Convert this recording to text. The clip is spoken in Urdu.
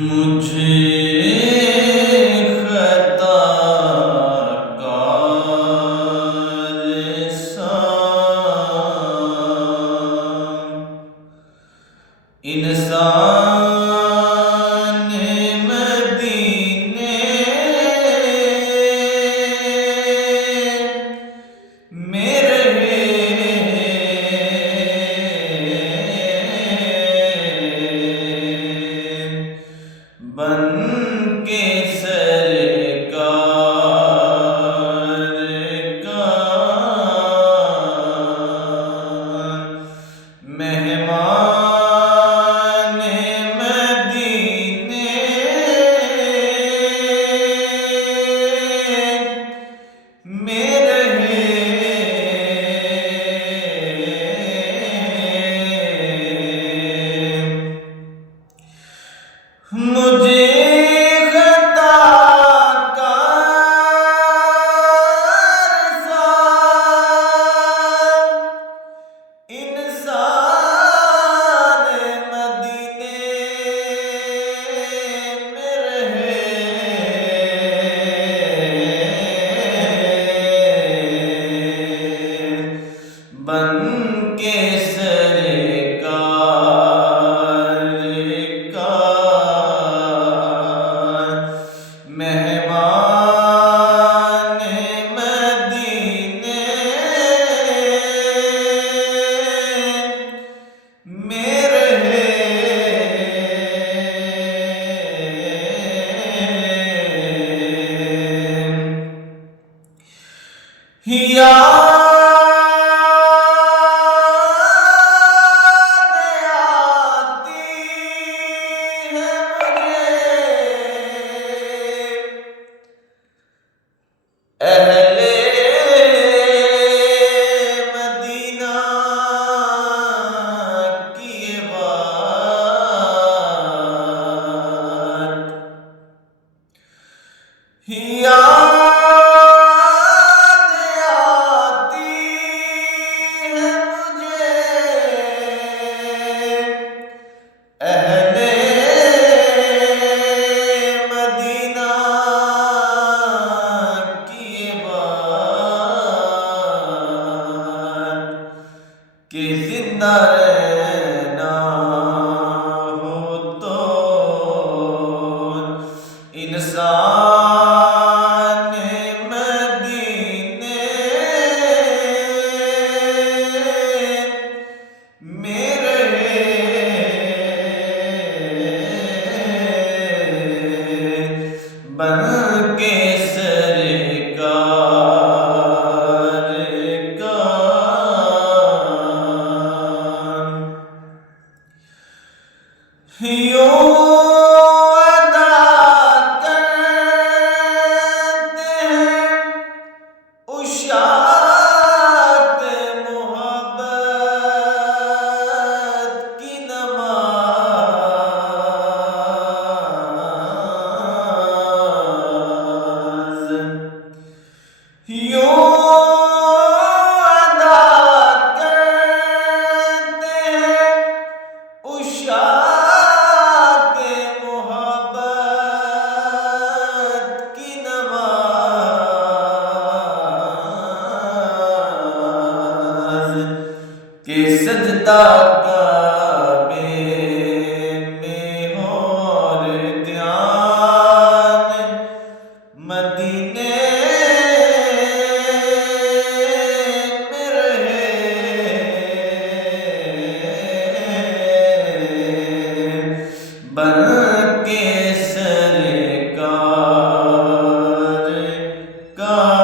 مجھے خطا کار انسان مدینے میں رہے بن کے سرکار کا مہمان مدینے میں رہے مجھے بن کے سرکار کا مہمان مدینے میں رہے اہل مدینہ کی بات یاد آتی ہے مجھے اہل مدینہ کہ زندہ رہنا ہو تو انسان مدینے میں رہے بن کے سرکار کا یوں ادا کرتے ہیں اشاعت محبت کی نماز یوں ادا کرتے ہیں اشاعت کہ سجدہ کعبے میں ہو اور دھیان مدینے میں رہے بن کے سرکار کا